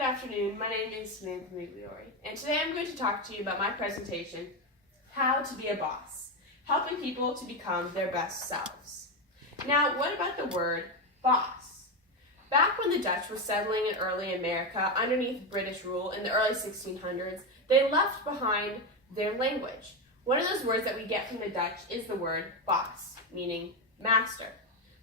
good afternoon. My name is Samantha Migliore, and today I'm going to talk to you about my presentation, How to be a Boss, helping people to become their best selves. Now, what about the word boss? Back when the Dutch were settling in early America underneath British rule in the early 1600s, they left behind their language. One of those words that we get from the Dutch is the word boss, meaning master.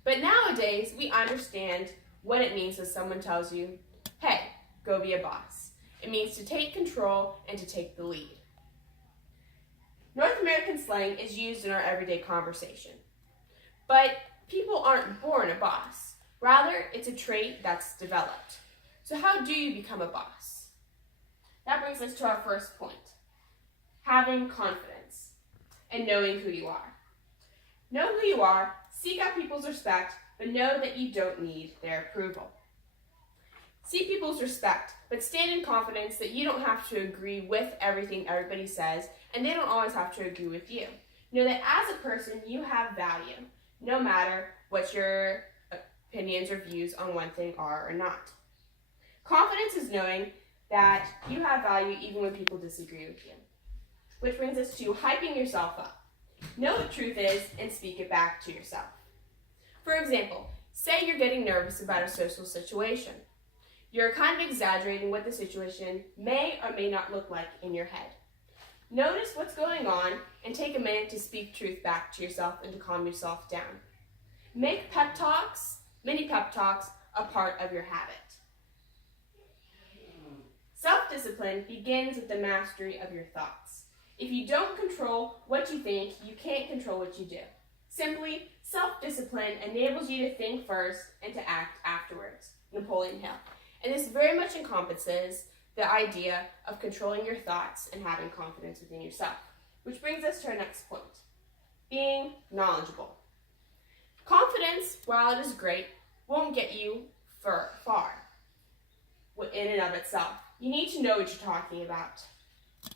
But nowadays, we understand what it means when someone tells you, hey, go be a boss. It means to take control and to take the lead. North American slang is used in our everyday conversation. But people aren't born a boss. Rather, it's a trait that's developed. So how do you become a boss? That brings us to our first point, having confidence and knowing who you are. Know who you are, seek out people's respect, but know that you don't need their approval. Seek people's respect, but stand in confidence that you don't have to agree with everything everybody says, and they don't always have to agree with you. Know that as a person, you have value, no matter what your opinions or views on one thing are or not. Confidence is knowing that you have value even when people disagree with you. Which brings us to hyping yourself up. Know what truth is and speak it back to yourself. For example, say you're getting nervous about a social situation. You're kind of exaggerating what the situation may or may not look like in your head. Notice what's going on and take a minute to speak truth back to yourself and to calm yourself down. Make pep talks, mini pep talks, a part of your habit. Self-discipline begins with the mastery of your thoughts. If you don't control what you think, you can't control what you do. Simply, self-discipline enables you to think first and to act afterwards. Napoleon Hill. And this very much encompasses the idea of controlling your thoughts and having confidence within yourself. Which brings us to our next point, being knowledgeable. Confidence, while it is great, won't get you far in and of itself. You need to know what you're talking about.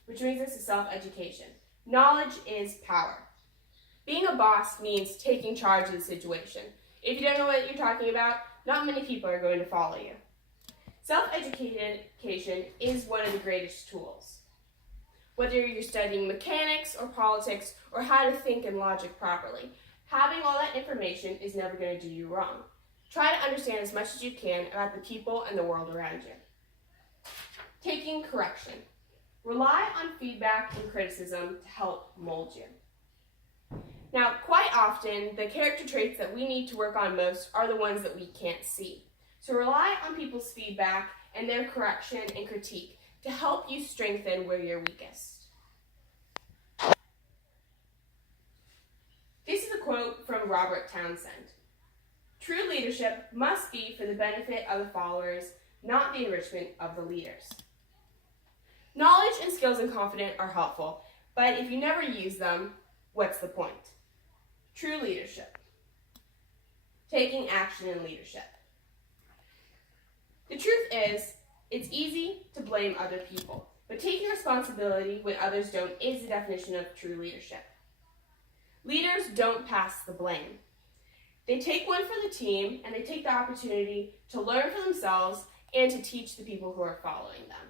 Which brings us to self-education. Knowledge is power. Being a boss means taking charge of the situation. If you don't know what you're talking about, not many people are going to follow you. Self-education is one of the greatest tools. Whether you're studying mechanics or politics or how to think and logic properly, having all that information is never going to do you wrong. Try to understand as much as you can about the people and the world around you. Taking correction. Rely on feedback and criticism to help mold you. Now, quite often, the character traits that we need to work on most are the ones that we can't see. So rely on people's feedback and their correction and critique to help you strengthen where you're weakest. This is a quote from Robert Townsend. True leadership must be for the benefit of the followers, not the enrichment of the leaders. Knowledge and skills and confidence are helpful, but if you never use them, what's the point? True leadership. Taking action in leadership. The truth is, it's easy to blame other people, but taking responsibility when others don't is the definition of true leadership. Leaders don't pass the blame. They take one for the team, and they take the opportunity to learn for themselves and to teach the people who are following them.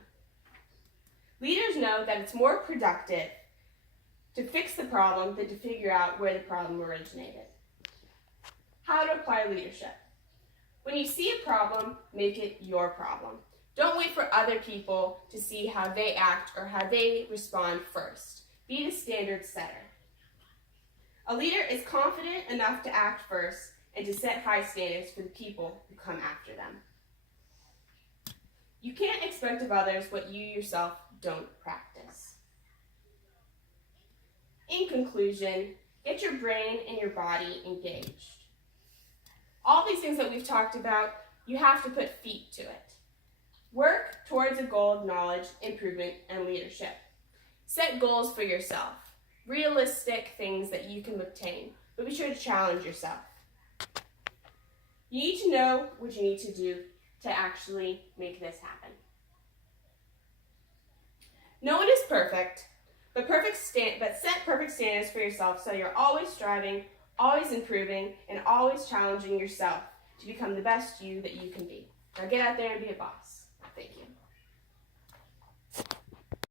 Leaders know that it's more productive to fix the problem than to figure out where the problem originated. How to apply leadership. When you see a problem, make it your problem. Don't wait for other people to see how they act or how they respond first. Be the standard setter. A leader is confident enough to act first and to set high standards for the people who come after them. You can't expect of others what you yourself don't practice. In conclusion, get your brain and your body engaged. All these things that we've talked about, you have to put feet to it. Work towards a goal of knowledge, improvement, and leadership. Set goals for yourself, realistic things that you can obtain, but be sure to challenge yourself. You need to know what you need to do to actually make this happen. No one is perfect, but set perfect standards for yourself so you're always striving, always improving, and always challenging yourself to become the best you that you can be. Now get out there and be a boss.